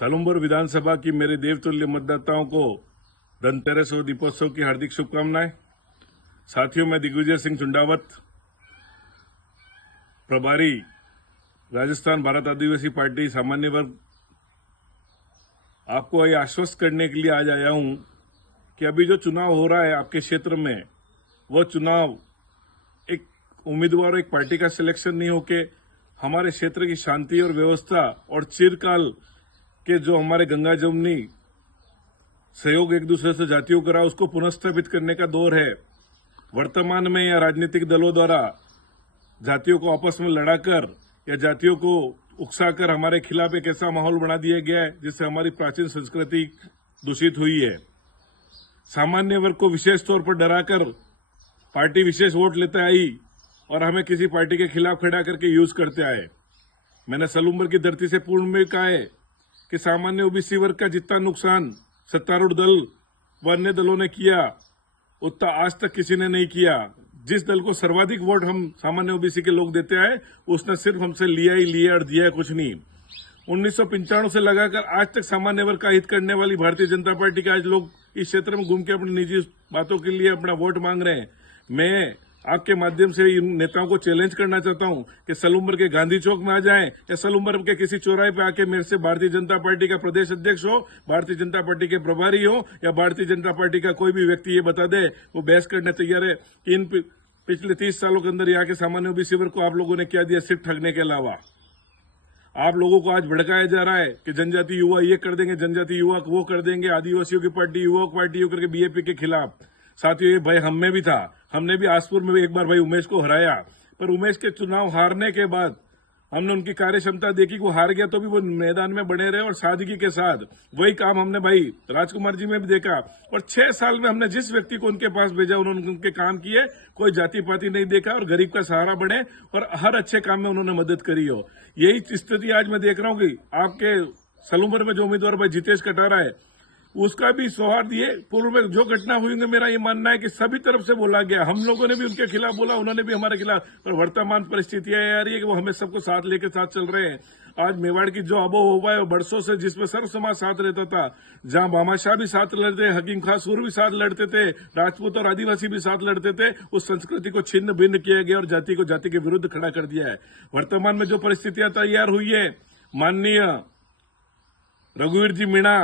सालुमपुर विधानसभा की मेरे देवतुल्य मतदाताओं को धनतेरस और दीपोत्सव की हार्दिक शुभकामनाएं। साथियों, मैं दिग्विजय सिंह चुंडावत, प्रभारी राजस्थान भारत आदिवासी पार्टी सामान्य वर्ग, आपको ये आश्वस्त करने के लिए आज आया हूं कि अभी जो चुनाव हो रहा है आपके क्षेत्र में, वो चुनाव एक उम्मीदवार, एक पार्टी का सिलेक्शन नहीं होके हमारे क्षेत्र की शांति और व्यवस्था और चिरकाल के जो हमारे गंगा जमुनी सहयोग एक दूसरे से जातियों का रहा, उसको पुनर्स्थापित करने का दौर है। वर्तमान में या राजनीतिक दलों द्वारा जातियों को आपस में लड़ाकर या जातियों को उकसाकर हमारे खिलाफ एक ऐसा माहौल बना दिया गया है जिससे हमारी प्राचीन संस्कृति दूषित हुई है। सामान्य वर्ग को विशेष तौर पर डराकर पार्टी विशेष वोट लेते आई और हमें किसी पार्टी के खिलाफ खड़ा करके यूज करते आए। मैंने सालुमपुर की धरती से पूर्ण में कहा है कि सामान्य ओबीसी वर्ग का जितना नुकसान सत्तारूढ़ दल व अन्य दलों ने किया, उतना आज तक किसी ने नहीं किया। जिस दल को सर्वाधिक वोट हम सामान्य ओबीसी के लोग देते आए, उसने सिर्फ हमसे लिया ही लिया और दिया है, कुछ नहीं। 1995 से लगाकर आज तक सामान्य वर्ग का हित करने वाली भारतीय जनता पार्टी के आज लोग इस क्षेत्र में घूम के अपनी निजी बातों के लिए अपना वोट मांग रहे हैं। मैं आपके माध्यम से इन नेताओं को चैलेंज करना चाहता हूं कि सालुमपुर के गांधी चौक में आ जाएं या सालुमपुर के किसी चौराहे पे आके मेरे से भारतीय जनता पार्टी का प्रदेश अध्यक्ष हो, भारतीय जनता पार्टी के प्रभारी हो या भारतीय जनता पार्टी का कोई भी व्यक्ति ये बता दे, वो बहस करने तैयार है कि इन पिछले 30 सालों के अंदर यहाँ के सामान्य ओबीसी वर्ग को आप लोगों ने क्या दिया, सिर्फ ठगने के अलावा। आप लोगों को आज भड़काया जा रहा है कि जनजाति युवा ये कर देंगे, जनजाति युवा वो कर देंगे, आदिवासियों की पार्टी युवा पार्टी होकर के बीजेपी के खिलाफ। साथियों, ये भय हम में भी था। हमने भी आसपुर में एक बार भाई उमेश को हराया, पर उमेश के चुनाव हारने के बाद हमने उनकी कार्य क्षमता देखी। वो हार गया तो भी वो मैदान में बने रहे और सादगी के साथ वही काम हमने भाई राजकुमार जी में भी देखा। और 6 साल में हमने जिस व्यक्ति को उनके पास भेजा, उन्होंने उनके काम किए, कोई जाति पाति नहीं देखा और गरीब का सहारा बने और हर अच्छे काम में उन्होंने मदद करी हो। यही स्थिति आज मैं देख रहा हूँ कि आपके सालुमपुर में जो उम्मीदवार भाई जितेश कटारा है, उसका भी सौहार्द ये पूर्व में जो घटना हुई, मेरा ये मानना है कि सभी तरफ से बोला गया। हम लोगों ने भी उनके खिलाफ बोला, उन्होंने भी हमारे खिलाफ। पर वर्तमान परिस्थितियां आ रही है कि वो हमें सबको साथ लेके साथ चल रहे हैं। आज मेवाड़ की जो आबोहवा है बरसों से, जिसमें सर्व समाज साथ रहता था, जहां बामाशाह भी साथ लड़ते, हकीम खां सूर भी साथ लड़ते थे, राजपूत और आदिवासी भी साथ लड़ते थे, उस संस्कृति को छिन्न भिन्न किया गया और जाति को जाति के विरुद्ध खड़ा कर दिया है। वर्तमान में जो परिस्थितियां तैयार हुई है, माननीय रघुवीर जी मीणा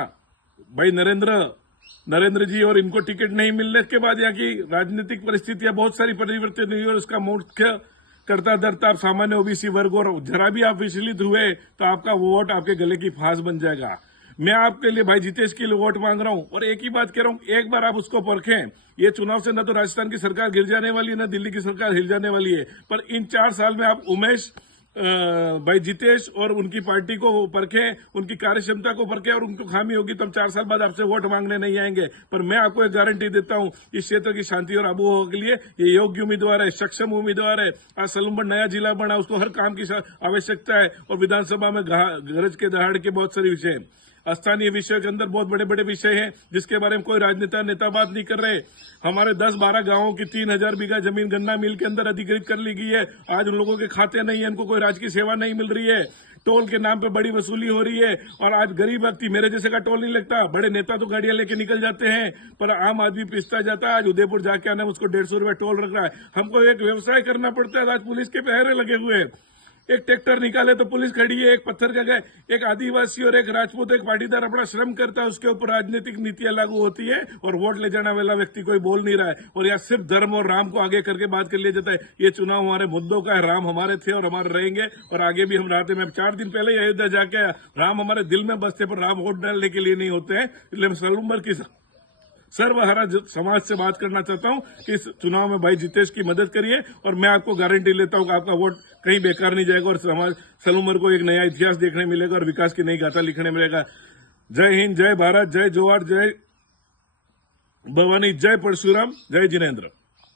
भाई नरेंद्र जी और इनको टिकट नहीं मिलने के बाद यहाँ की राजनीतिक परिस्थितियां बहुत सारी परिवर्तन हुई और उसका मुख्य करता धरता आप सामान्य ओबीसी वर्ग, और जरा भी आप विचलित हुए तो आपका वोट आपके गले की फांस बन जाएगा। मैं आपके लिए भाई जितेश के लिए वोट मांग रहा हूं और एक ही बात कह रहा हूं, एक बार आप उसको परखें। ये चुनाव से न तो राजस्थान की सरकार गिर जाने वाली है, न दिल्ली की सरकार हिल जाने वाली है, पर इन 4 साल में आप उमेश भाई जितेश और उनकी पार्टी को परखें, उनकी कार्यक्षमता को परखें, और उनको खामी होगी तो हम 4 साल बाद आपसे वोट मांगने नहीं आएंगे। पर मैं आपको एक गारंटी देता हूं, इस क्षेत्र की शांति और आबोहवा के लिए ये योग्य उम्मीदवार है, सक्षम उम्मीदवार है। आज सालुमपुर नया जिला बना, उसको हर काम की आवश्यकता है और विधानसभा में गरज के दहाड़ के बहुत सारे विषय हैं। स्थानीय विषय के अंदर बहुत बड़े बड़े विषय हैं जिसके बारे में कोई नेता बात नहीं कर रहे। हमारे 10-12 गांवों की 3000 बीघा जमीन गन्ना मिल के अंदर अधिकृत कर ली गई है। आज उन लोगों के खाते नहीं है, इनको कोई राजकीय सेवा नहीं मिल रही है, टोल के नाम पे बड़ी वसूली हो रही है। और आज गरीब व्यक्ति, मेरे जैसे का टोल नहीं लगता, बड़े नेता तो गाड़ियां लेके निकल जाते हैं, पर आम आदमी पिसता जाता है। आज उदयपुर जाके आना उसको 150 रुपए टोल रख रहा है। हमको एक व्यवसाय करना पड़ता है। आज पुलिस के पहरे लगे हुए हैं, एक ट्रैक्टर निकाले तो पुलिस खड़ी है, एक पत्थर का गए, एक आदिवासी और एक राजपूत, एक पाटीदार अपना श्रम करता है, उसके ऊपर राजनीतिक नीतियां लागू होती है और वोट ले जाने वाला व्यक्ति कोई बोल नहीं रहा है। और यहाँ सिर्फ धर्म और राम को आगे करके बात कर लिया जाता है। ये चुनाव हमारे मुद्दों का है, राम हमारे थे और हमारे रहेंगे और आगे भी हम रहते हैं। 4 दिन पहले ही अयोध्या जाके आया, राम हमारे दिल में बसते, पर राम वोट डालने के लिए नहीं होते हैं। इसलिए सालुमपुर की सर्वहारा समाज से बात करना चाहता हूं कि इस चुनाव में भाई जितेश की मदद करिए और मैं आपको गारंटी लेता हूं कि आपका वोट कहीं बेकार नहीं जाएगा और समाज सालुमपुर को एक नया इतिहास देखने मिलेगा और विकास की नई गाथा लिखने मिलेगा। जय हिंद, जय भारत, जय जोहार, जय भवानी, जय परशुराम, जय जिनेन्द्र।